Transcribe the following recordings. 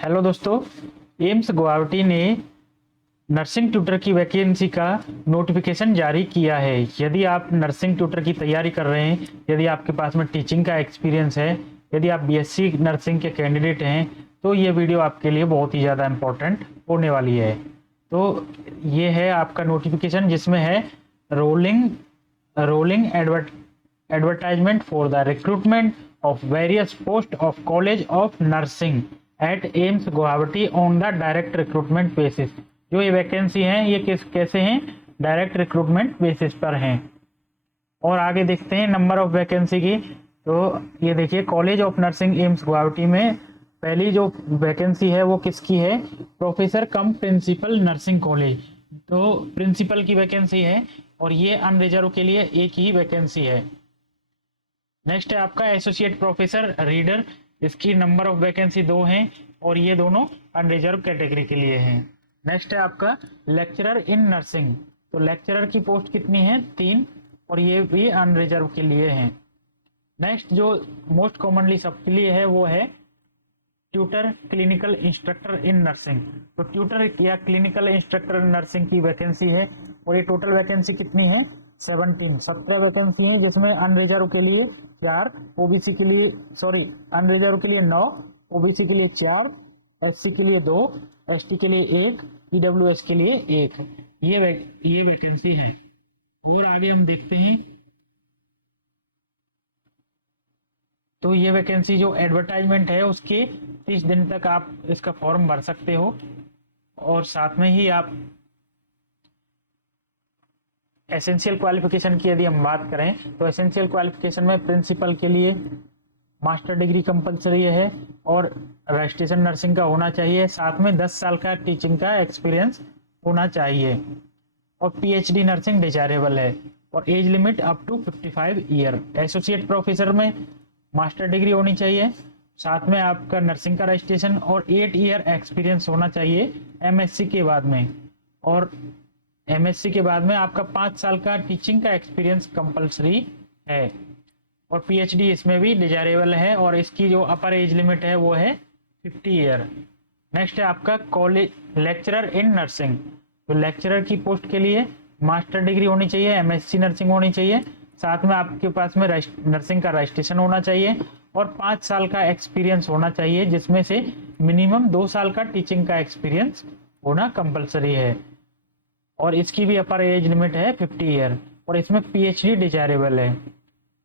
Hello दोस्तों। AIIMS Guwahati ने nursing tutor की वैकेंसी का नोटिफिकेशन जारी किया है। यदि आप नर्सिंग ट्यूटर की तैयारी कर रहे हैं, यदि आपके पास में टीचिंग का एक्सपीरियंस है, यदि आप बीएससी नर्सिंग के कैंडिडेट हैं, तो ये वीडियो आपके लिए बहुत ही ज़्यादा इम्पोर्टेंट होने वाली है। तो ये है आपका नोटिफिकेशन जिसमें है rolling rolling advertisement for the recruitment of various posts of College of Nursing at AIIMS Guwahati on the direct recruitment basis. जो ये वैकेंसी हैं ये कैसे हैं, डायरेक्ट रिक्रूटमेंट बेसिस पर हैं। और आगे देखते हैं नंबर ऑफ वैकेंसी की। तो ये देखिए, college of nursing AIIMS Guwahati में पहली जो वैकेंसी है वो किसकी है, प्रोफेसर कम प्रिंसिपल नर्सिंग कॉलेज। तो प्रिंसिपल की वैकेंसी है और ये अनरिजर्व के लिए एक ही वैकेंसी है। नेक्स्ट है आपका एसोसिएट प्रोफेसर रीडर। इसकी नंबर ऑफ वैकेंसी 2 हैं और ये दोनों अनरिजर्व कैटेगरी के लिए हैं। नेक्स्ट है आपका लेक्चरर इन नर्सिंग। तो लेक्चरर की पोस्ट कितनी है, 3, और ये भी अनरिजर्व के लिए हैं। नेक्स्ट जो मोस्ट कॉमनली सबके लिए है वो है tutor clinical instructor in nursing. तो ट्यूटर या क्लिनिकल इंस्ट्रक्टर इन नर्सिंग की वैकेंसी है और ये टोटल वैकेंसी कितनी है, 17 वैकेंसी है, जिसमें अनरिजर्व के लिए 4, ओबीसी के लिए अनरिजर्व के लिए 9, ओबीसी के लिए 4, एससी के लिए 2, एसटी के लिए 1, ईडब्ल्यूएस के लिए 1। ये वैकेंसी है। और आगे हम देखते हैं, तो ये वैकेंसी जो एडवर्टाइजमेंट है उसके 30 दिन तक आप इसका फॉर्म भर सकते हो। और साथ में ही आप एसेंशियल क्वालिफिकेशन की यदि हम बात करें तो एसेंशियल क्वालिफिकेशन में प्रिंसिपल के लिए मास्टर डिग्री कंपलसरी है और रजिस्ट्रेशन नर्सिंग का होना चाहिए। साथ में 10 साल का टीचिंग का एक्सपीरियंस होना चाहिए और पीएचडी नर्सिंग डिजायरेबल है और age limit up to 55 year. Associate professor में मास्टर डिग्री होनी चाहिए, साथ में आपका नर्सिंग का रजिस्ट्रेशन और 8 ईयर एक्सपीरियंस होना चाहिए एमएससी के बाद में। और एमएससी के बाद में आपका 5 साल का टीचिंग का एक्सपीरियंस कंपलसरी है और पीएचडी इसमें भी डिजायरेबल है और इसकी जो अपर एज लिमिट है वो है 50 ईयर। नेक्स्ट है आपका कॉलेज लेक्चरर इन नर्सिंग। तो लेक्चरर की पोस्ट के लिए मास्टर डिग्री होनी चाहिए, एमएससी नर्सिंग होनी चाहिए, साथ में आपके पास में नर्सिंग का रजिस्ट्रेशन होना चाहिए और 5 साल का एक्सपीरियंस होना चाहिए, जिसमें से मिनिमम 2 साल का टीचिंग का एक्सपीरियंस होना कंपलसरी है और इसकी भी अपर एज लिमिट है 50 ईयर और इसमें पीएचडी डिजायरेबल है।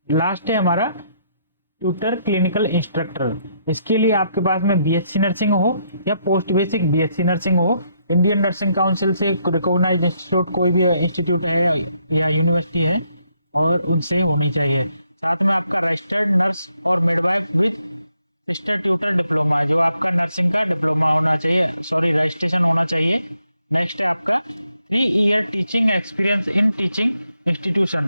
लास्ट है हमारा ट्यूटर क्लिनिकल इंस्ट्रक्टर। इसके लिए आपके पास में बीएससी नर्सिंग हो या पोस्ट बेसिक बीएससी नर्सिंग हो, इंडियन नर्सिंग काउंसिल से रिकॉग्नाइज्ड इंस्टीट्यूट कोई भी इंस्टीट्यूट है या यूनिवर्सिटी है और उनसे होनी चाहिए। साथ में आपका रजिस्टर्ड नर्स और मिडवाइफ रजिस्टर्ड टोटल डिप्लोमा, जो आपका नर्सिंग का डिप्लोमा होना चाहिए, रजिस्ट्रेशन होना चाहिए। नेक्स्ट है आपका 3 year teaching experience in teaching institution.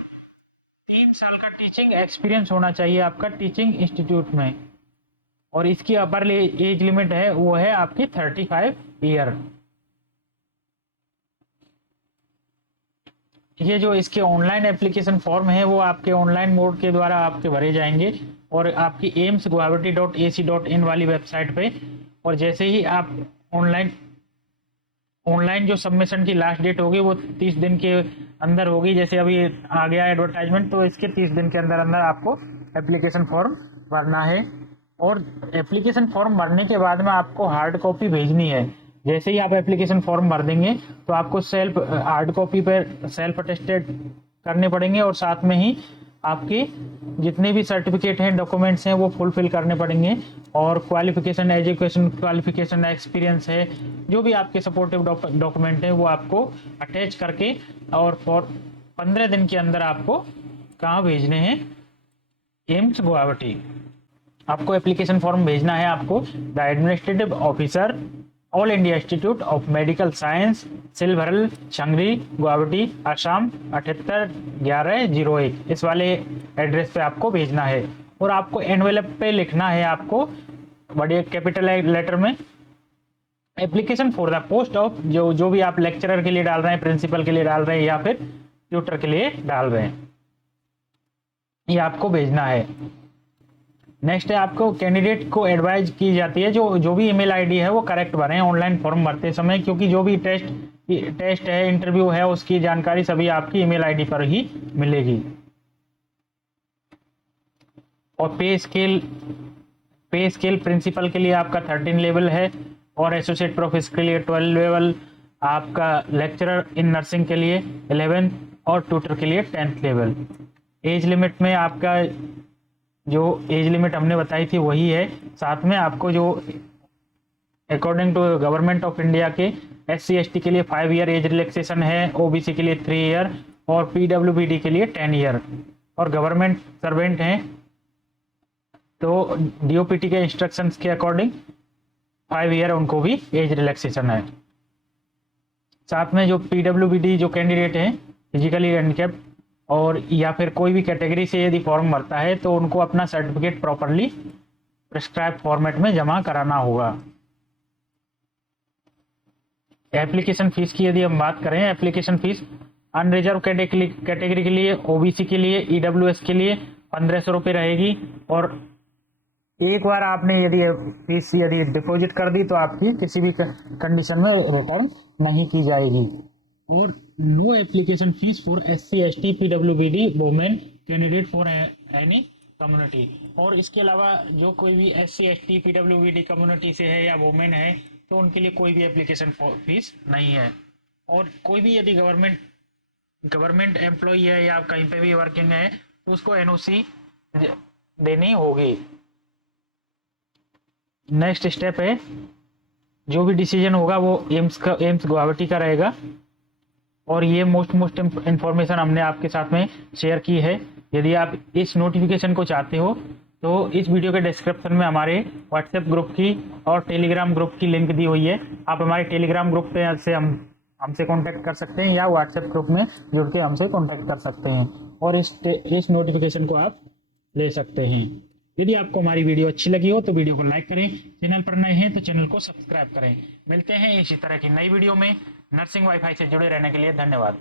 3 साल का टीचिंग एक्सपीरियंस होना चाहिए आपका टीचिंग इंस्टीट्यूट में और इसकी अपर एज लिमिट है वो है आपकी 35 ईयर। ये जो इसके ऑनलाइन एप्लीकेशन फॉर्म है वो आपके ऑनलाइन मोड के द्वारा आपके भरे जाएंगे और आपकी aimsguwahati.ac.in वाली वेबसाइट पे। और जैसे ही आप ऑनलाइन जो सबमिशन की लास्ट डेट होगी वो 30 दिन के अंदर होगी। जैसे अभी आ गया एडवर्टाइजमेंट, तो इसके 30 दिन के अंदर अंदर आपको एप्लीकेशन फॉर्म भरना है और एप्लीकेशन फॉर्म भरने के बाद में आपको हार्ड कॉपी भेजनी है। जैसे ही आप एप्लीकेशन फॉर्म भर देंगे तो आपको हार्ड कॉपी पर सेल्फ अटेस्टेड करने पड़ेंगे और साथ में ही आपके जितने भी सर्टिफिकेट हैं, डॉक्यूमेंट्स हैं, वो फुलफिल करने पड़ेंगे और क्वालिफिकेशन, एजुकेशन क्वालिफिकेशन, एक्सपीरियंस है, जो भी आपके सपोर्टिव डॉक्यूमेंट है वो आपको अटैच करके और फॉर 15 दिन के अंदर आपको कहाँ भेजने हैं, एम्स गुवाहाटी। आपको एप्लीकेशन फॉर्म भेजना है आपको the administrative officer, All India Institute of Medical Science, सिलभरल, शंगरी, गुवाहाटी, असम 781101, इस वाले एड्रेस पे आपको भेजना है। और आपको एनवेलप पे लिखना है आपको बड़े कैपिटल लेटर में application for the post of, जो भी आप लेक्चरर के लिए डाल रहे हैं, प्रिंसिपल के लिए डाल रहे हैं या फिर ट्यूटर के लिए डाल रहे हैं, ये आपको भेजना है। नेक्स्ट है आपको कैंडिडेट को एडवाइज की जाती है जो भी ईमेल आईडी है वो करेक्ट भरें ऑनलाइन फॉर्म भरते समय, क्योंकि जो भी टेस्ट है, इंटरव्यू है, उसकी जानकारी सभी आपकी ईमेल आईडी पर ही मिलेगी। और पे स्केल प्रिंसिपल के लिए आपका 13 लेवल है और एसोसिएट प्रोफेसर के लिए 12 लेवल, आपका लेक्चरर इन नर्सिंग के लिए 11 और ट्यूटर के लिए 10th लेवल। एज लिमिट में आपका जो एज लिमिट हमने बताई थी वही है, साथ में आपको जो according to government of India के SC/ST के लिए 5 ईयर एज रिलैक्सेशन है, OBC के लिए 3 ईयर और PWBD के लिए 10 ईयर, और गवर्नमेंट सर्वेंट हैं तो DOPT के इंस्ट्रक्शंस के अकॉर्डिंग 5 ईयर उनको भी एज रिलैक्सेशन है। साथ में जो PWBD जो कैंडिडेट हैं फिजिकली हैंडिकैप्ड और या फिर कोई भी कैटेगरी से यदि फॉर्म भरता है तो उनको अपना सर्टिफिकेट प्रॉपरली प्रिस्क्राइब फॉर्मेट में जमा कराना होगा। एप्लीकेशन फीस की यदि हम बात करें, एप्लीकेशन फीस अनरिजर्व कैटेगरी के लिए, OBC के लिए, EWS के लिए 1500 रुपये रहेगी, और एक बार आपने यदि फीस यदि डिपॉजिट कर दी तो आपकी किसी भी कंडीशन में रिटर्न नहीं की जाएगी। और no application fee for SC/ST PWBD women candidate for any community. और इसके अलावा जो कोई भी SC/ST PWBD कम्युनिटी से है या वुमेन है तो उनके लिए कोई भी एप्लीकेशन फीस नहीं है। और कोई भी यदि गवर्नमेंट एम्प्लॉई है या कहीं पे भी वर्किंग है तो उसको NOC देनी होगी। नेक्स्ट स्टेप है, जो भी डिसीजन होगा वो एम्स गुवाहाटी का रहेगा। और ये मोस्ट इंफॉर्मेशन हमने आपके साथ में शेयर की है। यदि आप इस नोटिफिकेशन को चाहते हो तो इस वीडियो के डिस्क्रिप्शन में हमारे व्हाट्सएप ग्रुप की और टेलीग्राम ग्रुप की लिंक दी हुई है। आप हमारे टेलीग्राम ग्रुप पे से हमसे कांटेक्ट कर सकते हैं या व्हाट्सएप ग्रुप में जुड़ के हमसे कांटेक्ट कर सकते हैं और इस नोटिफिकेशन को आप ले सकते हैं। यदि आपको हमारी वीडियो अच्छी लगी हो तो वीडियो को लाइक करें, चैनल पर नए हैं तो चैनल को सब्सक्राइब करें। मिलते हैं इसी तरह की नई वीडियो में। नर्सिंग वाईफाई से जुड़े रहने के लिए धन्यवाद।